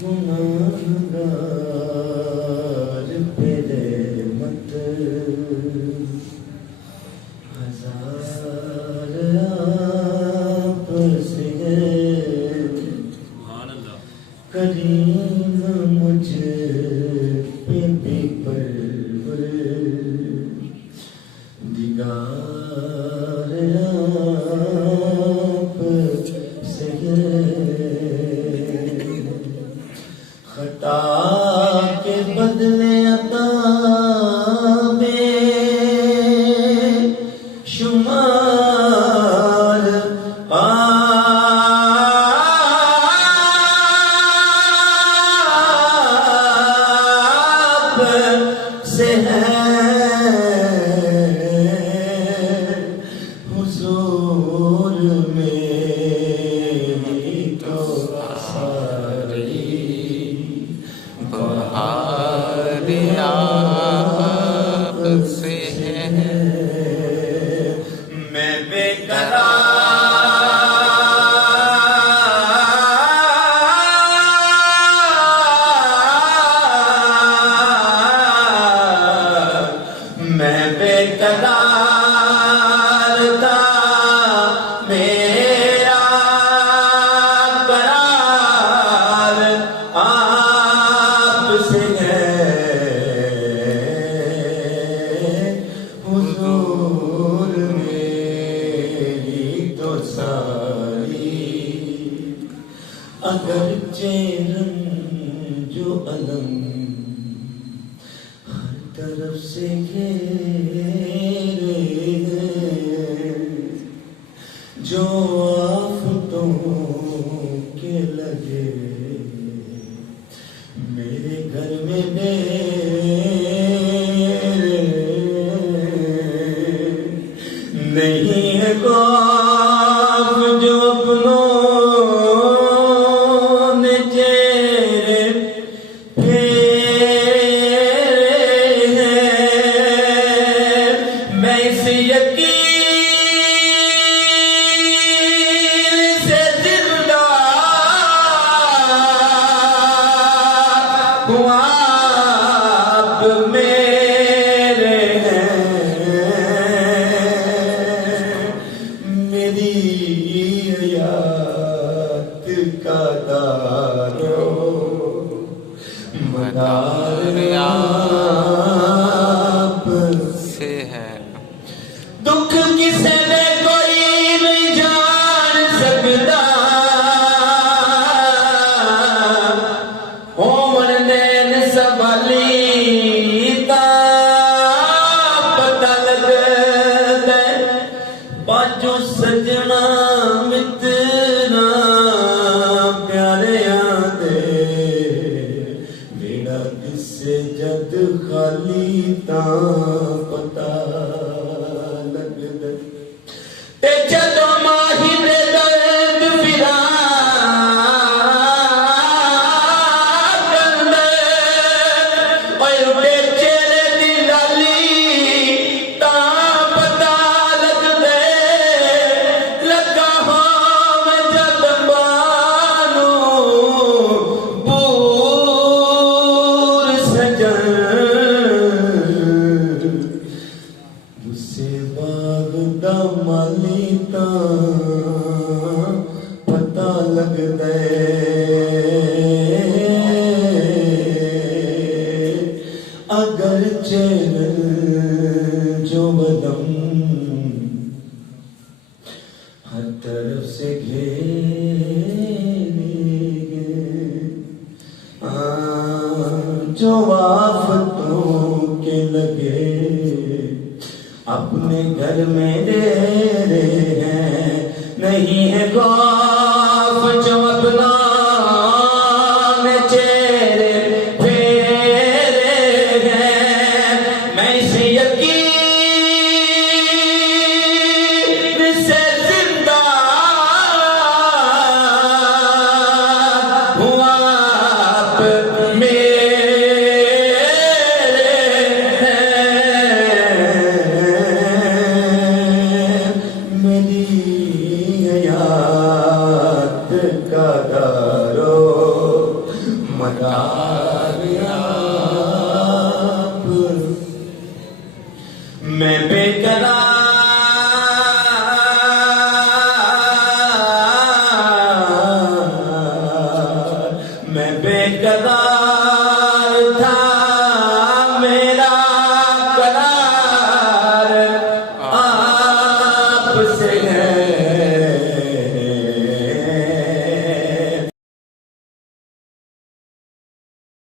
गुनाहगार पे रहमत हजार आप से है। करीम मुझ पे भी परवर दिगार आप से है। खता के बदले अता में शुमार आप से है। हुजूर मेरी तो सारी बहार आप से है। मैं बेकरार था, मेरा करार आपसे है। हुजूर मेरी तो सारी अगर चेरन जो अलम हर तरफ से घेरे हैं, जो आफतों के लगे मेरे घर में मेरे नहीं है खौफ जो अपनों ने चेहरे फेरे हैं। मैं इस यकीन से जिंदा हूँ, आप मेरे हैं। मेरी हयात का दारो मदार आप से है। दुख किसे ने कोई नहीं जान सकता, ओमन नैन संभाली ता पता लगदा बाजू सजना मितना प्यारिया दे। मेरा किसे जद खाली ता पता लगदा ते जदों माही दे दर्द फिरा करदे ओए उड़े चेहरे दी लाली तां पता लगदे। लगा होवे जद बानू बूर सजन उसे बाग दा माली तां पता लगदा अगर चैनल जो बदम हर तरफ से घेरेंगे, जो आफतों के लगे अपने घर में डेरे हैं। नहीं है खौफ जो अपना में चेहरे फेरे हैं। मैं इस यकीन से जिंदा हूँ, आप मेरे हैं। मेरी हयात मदार आप। मैं बेकरार था